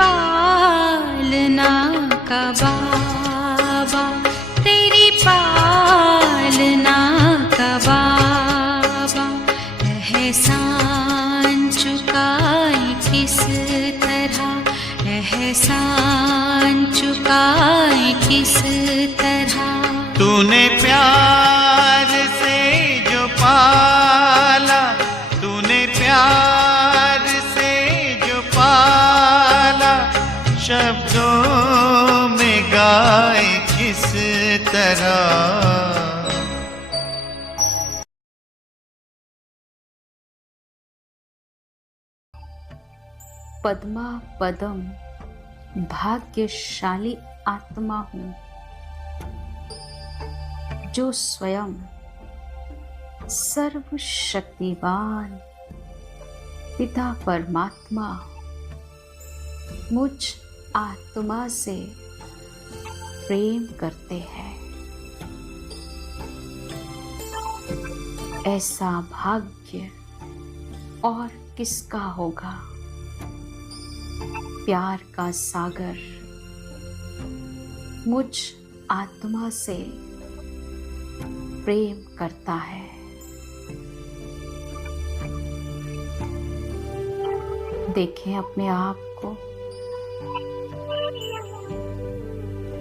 पालना का बाबा, तेरी पालना का बाबा, एहसान चुकाए किस तरह, एहसान चुकाए किस तरह। तूने प्यार से जो पाला, तूने प्यार से जो पाला, शब्दों में गाए किस तरह। पद्मा पदम भाग्यशाली आत्मा हूँ जो स्वयं सर्वशक्तिवान पिता परमात्मा मुझ आत्मा से प्रेम करते हैं। ऐसा भाग्य और किसका होगा। प्यार का सागर मुझ आत्मा से प्रेम करता है। देखें अपने आप को,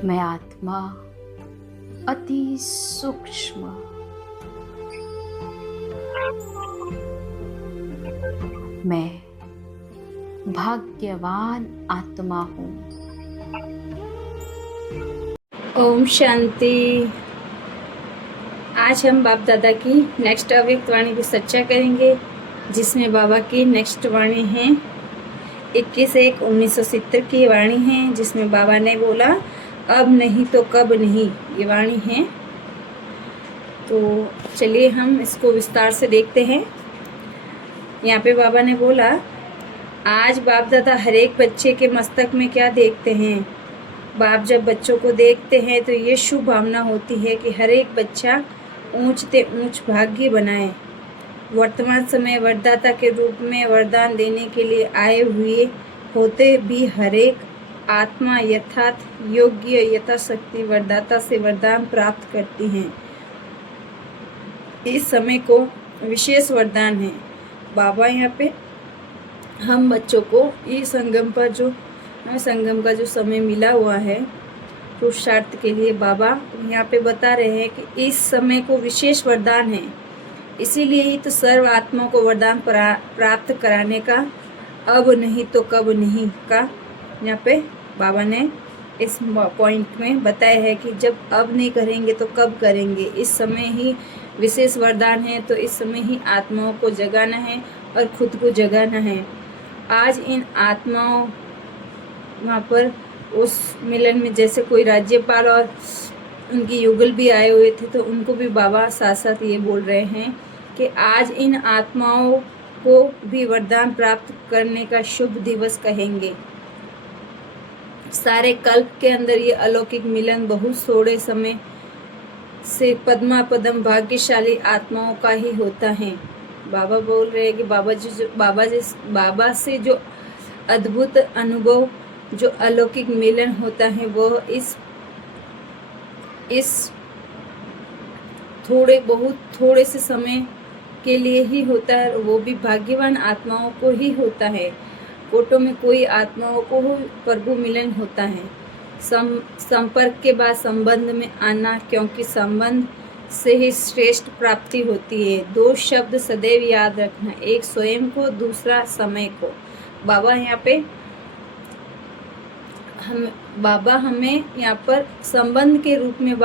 मैं आत्मा अति सूक्ष्म, मैं भाग्यवान आत्मा हूँ। ओम शांति। आज हम बाप दादा की नेक्स्ट अव्यक्त वाणी की चर्चा करेंगे, जिसमें बाबा की नेक्स्ट वाणी है 21/1/1970 की वाणी है, जिसमें बाबा ने बोला अब नहीं तो कब नहीं, ये वाणी है। तो चलिए हम इसको विस्तार से देखते हैं। यहाँ पे बाबा ने बोला, आज बाप दादा हर एक बच्चे के मस्तक में क्या देखते हैं। बाप जब बच्चों को देखते हैं तो ये शुभ भावना होती है कि हर एक बच्चा ऊंच से ऊंच भाग्य बनाए। वर्तमान समय वरदाता के रूप में वरदान देने के लिए आए हुए होते भी हर एक आत्मा यथार्थ योग्य यथाशक्ति वरदाता से वरदान प्राप्त करती हैं। इस समय को विशेष वरदान है। बाबा यहाँ पे हम बच्चों को इस संगम पर जो संगम का जो समय मिला हुआ है पुरुषार्थ के लिए, बाबा यहाँ पे बता रहे हैं कि इस समय को विशेष वरदान है। इसीलिए ही तो सर्व आत्माओं को वरदान प्राप्त कराने का अब नहीं तो कब नहीं का यहाँ पे बाबा ने इस पॉइंट में बताया है कि जब अब नहीं करेंगे तो कब करेंगे। इस समय ही विशेष वरदान है, तो इस समय ही आत्माओं को जगाना है और खुद को जगाना है। आज इन आत्माओं वहाँ पर उस मिलन में जैसे कोई राज्यपाल और उनकी युगल भी आए हुए थे, तो उनको भी बाबा साथ साथ ये बोल रहे हैं कि आज इन आत्माओं को भी वरदान प्राप्त करने का शुभ दिवस कहेंगे। सारे कल्प के अंदर ये अलौकिक मिलन बहुत थोड़े समय से पद्मा पदम भाग्यशाली आत्माओं का ही होता है। बाबा बोल रहे हैं कि बाबा से जो अद्भुत अनुभव, जो अलौकिक मिलन होता है, वो इस बहुत थोड़े से समय के लिए ही होता है। वो भी भाग्यवान आत्माओं को ही होता है। कोटों में कोई आत्माओं को प्रभु मिलन होता है। संपर्क के बाद संबंध में आना, क्योंकि संबंध से ही श्रेष्ठ प्राप्ति होती है। दो शब्द सदैव याद रखना, एक स्वयं को, दूसरा समय को। बाबा यहाँ पे हमें यहाँ पर संबंध के रूप में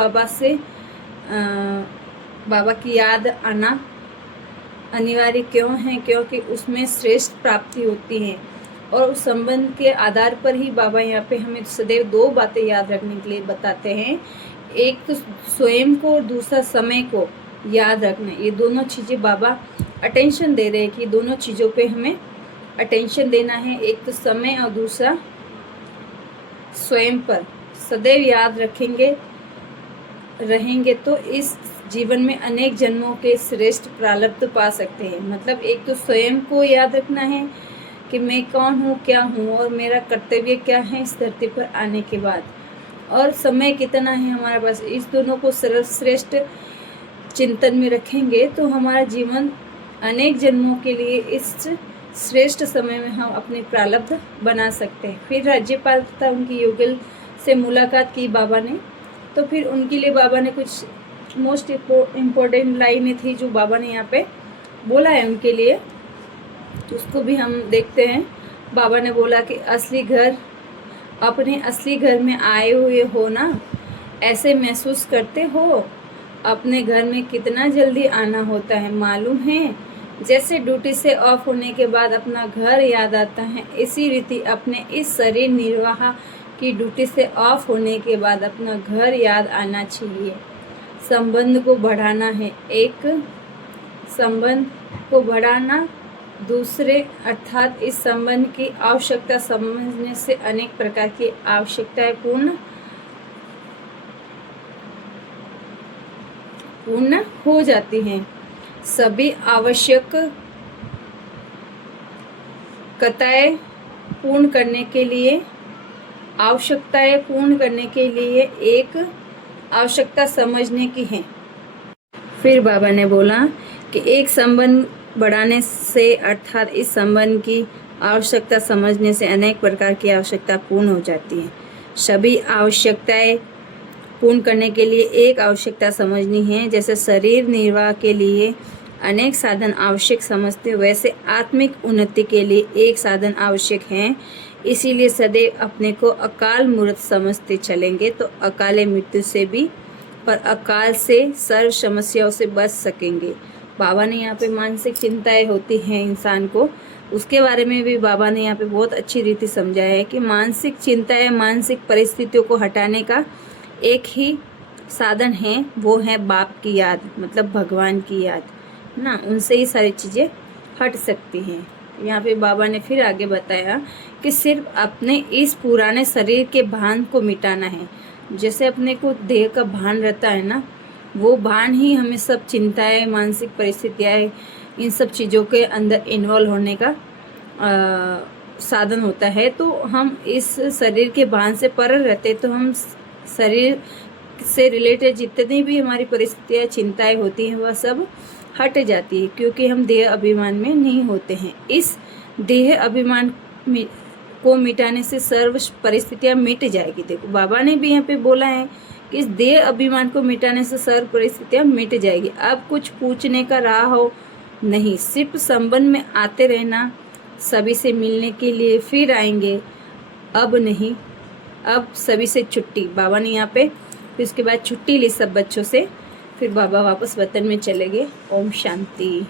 बाबा की याद आना अनिवार्य क्यों है, क्योंकि उसमें श्रेष्ठ प्राप्ति होती है। और उस संबंध के आधार पर ही बाबा यहाँ पे हमें सदैव दो बातें याद रखने के लिए बताते हैं, एक तो स्वयं को और दूसरा समय को याद रखना। ये दोनों चीज़ें बाबा अटेंशन दे रहे हैं कि दोनों चीज़ों पे हमें अटेंशन देना है, एक तो समय और दूसरा स्वयं पर। सदैव याद रहेंगे तो इस जीवन में अनेक जन्मों के श्रेष्ठ प्रारब्ध पा सकते हैं। मतलब एक तो स्वयं को याद रखना है कि मैं कौन हूँ, क्या हूँ और मेरा कर्तव्य क्या है इस धरती पर आने के बाद, और समय कितना है हमारे पास। इस दोनों को सर्वश्रेष्ठ चिंतन में रखेंगे तो हमारा जीवन अनेक जन्मों के लिए इस श्रेष्ठ समय में हम अपने प्रारब्ध बना सकते हैं। फिर राज्यपाल तथा उनकी युगल से मुलाकात की बाबा ने, तो फिर उनके लिए बाबा ने कुछ मोस्ट इम्पोर्टेंट लाइनें थी जो बाबा ने यहाँ पे बोला है उनके लिए, तो उसको भी हम देखते हैं। बाबा ने बोला कि असली घर, अपने असली घर में आए हुए हो ना, ऐसे महसूस करते हो। अपने घर में कितना जल्दी आना होता है मालूम है, जैसे ड्यूटी से ऑफ होने के बाद अपना घर याद आता है, इसी रीति अपने इस शरीर निर्वाह की ड्यूटी से ऑफ होने के बाद अपना घर याद आना चाहिए। संबंध को बढ़ाना है, एक संबंध को बढ़ाना, दूसरे अर्थात इस संबंध की आवश्यकता समझने से अनेक प्रकार की आवश्यकताएं पूर्ण हो जाती हैं। सभी आवश्यकताएं पूर्ण करने के लिए एक आवश्यकता समझने की है। फिर बाबा ने बोला कि एक संबंध बढ़ाने से अर्थात इस संबंध की आवश्यकता समझने से अनेक प्रकार की आवश्यकता पूर्ण हो जाती है। सभी आवश्यकताएं पूर्ण करने के लिए एक आवश्यकता समझनी है। जैसे शरीर निर्वाह के लिए अनेक साधन आवश्यक समझते, वैसे आत्मिक उन्नति के लिए एक साधन आवश्यक है। इसीलिए सदैव अपने को अकाल मूर्त समझते चलेंगे तो अकाले मृत्यु से भी पर अकाल से सर्व समस्याओं से बच सकेंगे। बाबा ने यहाँ पे मानसिक चिंताएं होती हैं इंसान को, उसके बारे में भी बाबा ने यहाँ पे बहुत अच्छी रीति समझाया है कि मानसिक चिंताएं, मानसिक परिस्थितियों को हटाने का एक ही साधन है, वो है बाप की याद, मतलब भगवान की याद ना, उनसे ही सारी चीज़ें हट सकती हैं। यहाँ पे बाबा ने फिर आगे बताया कि सिर्फ अपने इस पुराने शरीर के भान को मिटाना है। जैसे अपने को देह का भान रहता है ना, वो भान ही हमें सब चिंताएं, मानसिक परिस्थितियाँ, इन सब चीज़ों के अंदर इन्वॉल्व होने का साधन होता है। तो हम इस शरीर के भान से पर रहते तो हम शरीर से रिलेटेड जितनी भी हमारी परिस्थितियाँ, चिंताएं होती हैं वह सब हट जाती है, क्योंकि हम देह अभिमान में नहीं होते हैं। इस देह अभिमान को मिटाने से सर्व परिस्थितियाँ मिट जाएगी। देखो बाबा ने भी यहाँ पे बोला है कि इस देह अभिमान को मिटाने से सर्व परिस्थितियाँ मिट जाएगी। अब कुछ पूछने का राह हो नहीं, सिर्फ संबंध में आते रहना, सभी से मिलने के लिए फिर आएंगे, अब नहीं, अब सभी से छुट्टी। बाबा ने यहाँ पे फिर उसके बाद छुट्टी ली सब बच्चों से, फिर बाबा वापस वतन में चले गए। ओम शांति।